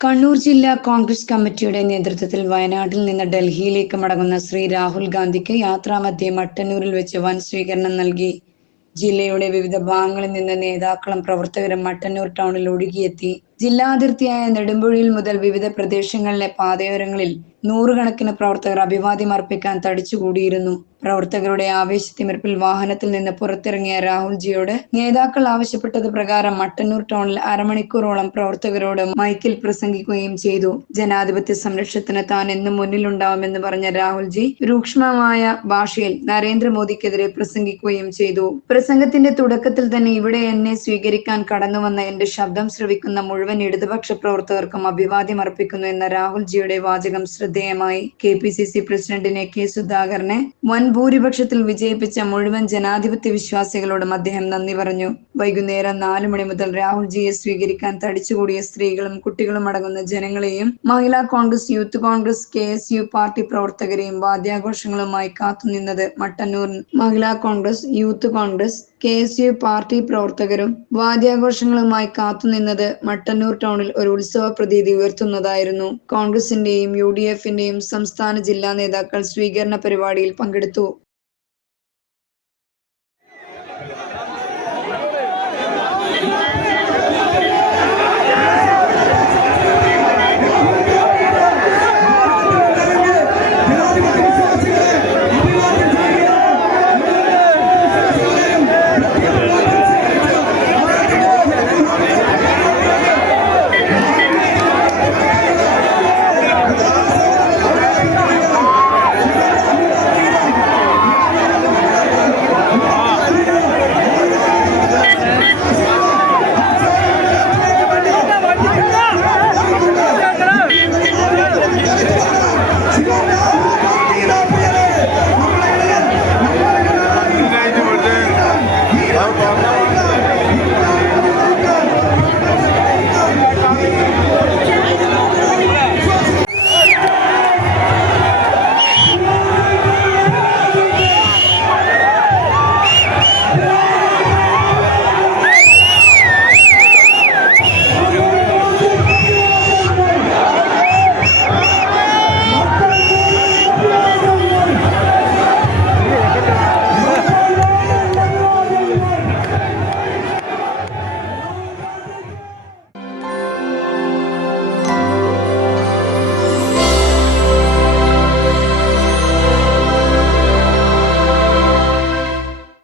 കണ്ണൂർ ജില്ലാ കോൺഗ്രസ് കമ്മിറ്റിയുടെ നേതൃത്വത്തിൽ വയനാട്ടിൽ നിന്ന് ഡൽഹിയിലേക്ക് മടങ്ങുന്ന ശ്രീ രാഹുൽ ഗാന്ധിക്ക് യാത്രാമധ്യേ മട്ടന്നൂരിൽ വെച്ച് വൻ സ്വീകരണം നൽകി. ജില്ലയുടെ വിവിധ ഭാഗങ്ങളിൽ നിന്ന് നേതാക്കളും പ്രവർത്തകരും മട്ടന്നൂർ ടൗണിൽ ഒഴുകിയെത്തി. ജില്ലാതിർത്തിയായ നെടുമ്പുഴയിൽ മുതൽ വിവിധ പ്രദേശങ്ങളിലെ പാതയോരങ്ങളിൽ നൂറുകണക്കിന് പ്രവർത്തകർ അഭിവാദ്യം അർപ്പിക്കാൻ തടിച്ചുകൂടിയിരുന്നു. പ്രവർത്തകരുടെ ആവേശത്തിമിർപ്പിൽ വാഹനത്തിൽ നിന്ന് പുറത്തിറങ്ങിയ രാഹുൽജിയോട് നേതാക്കൾ ആവശ്യപ്പെട്ടത് പ്രകാരം മട്ടന്നൂർ ടൗണിൽ അരമണിക്കൂറോളം പ്രവർത്തകരോട് മൈക്കിൽ പ്രസംഗിക്കുകയും ചെയ്തു. ജനാധിപത്യ സംരക്ഷണത്തിന് താൻ എന്നും മുന്നിലുണ്ടാവുമെന്ന് പറഞ്ഞ രാഹുൽജി രൂക്ഷമായ ഭാഷയിൽ നരേന്ദ്രമോദിക്കെതിരെ പ്രസംഗിക്കുകയും ചെയ്തു. പ്രസംഗത്തിന്റെ തുടക്കത്തിൽ തന്നെ ഇവിടെ എന്നെ സ്വീകരിക്കാൻ കടന്നുവന്ന എന്റെ ശബ്ദം ശ്രവിക്കുന്ന മുഴുവൻ ഇടതുപക്ഷ പ്രവർത്തകർക്കും അഭിവാദ്യം അർപ്പിക്കുന്നു എന്ന രാഹുൽജിയുടെ വാചകം ശ്രദ്ധേയമായി. കെ പി സി സി പ്രസിഡന്റിനെ കെ സുധാകരനെ വൻ ഭൂരിപക്ഷത്തിൽ വിജയിപ്പിച്ച മുഴുവൻ ജനാധിപത്യ വിശ്വാസികളോടും അദ്ദേഹം നന്ദി പറഞ്ഞു. വൈകുന്നേരം നാലു മണി മുതൽ രാഹുൽജിയെ സ്വീകരിക്കാൻ തടിച്ചുകൂടിയ സ്ത്രീകളും കുട്ടികളും അടങ്ങുന്ന ജനങ്ങളെയും Mahila Congress youth Congress K S U party പ്രവർത്തകരെയും വാദ്യാഘോഷങ്ങളുമായി കാത്തുനിന്നത് Mattannur Mahila Congress youth Congress K S U party പ്രവർത്തകരും വാദ്യാഘോഷങ്ങളുമായി കാത്തുനിന്നത് മട്ടന്നൂർ ടൗണിൽ ഒരു ഉത്സവ പ്രതീതി ഉയർത്തുന്നതായിരുന്നു. കോൺഗ്രസിന്റെയും യു ഡി എഫിന്റെയും സംസ്ഥാന ജില്ലാ നേതാക്കൾ സ്വീകരണ പരിപാടിയിൽ പങ്കെടുത്തു.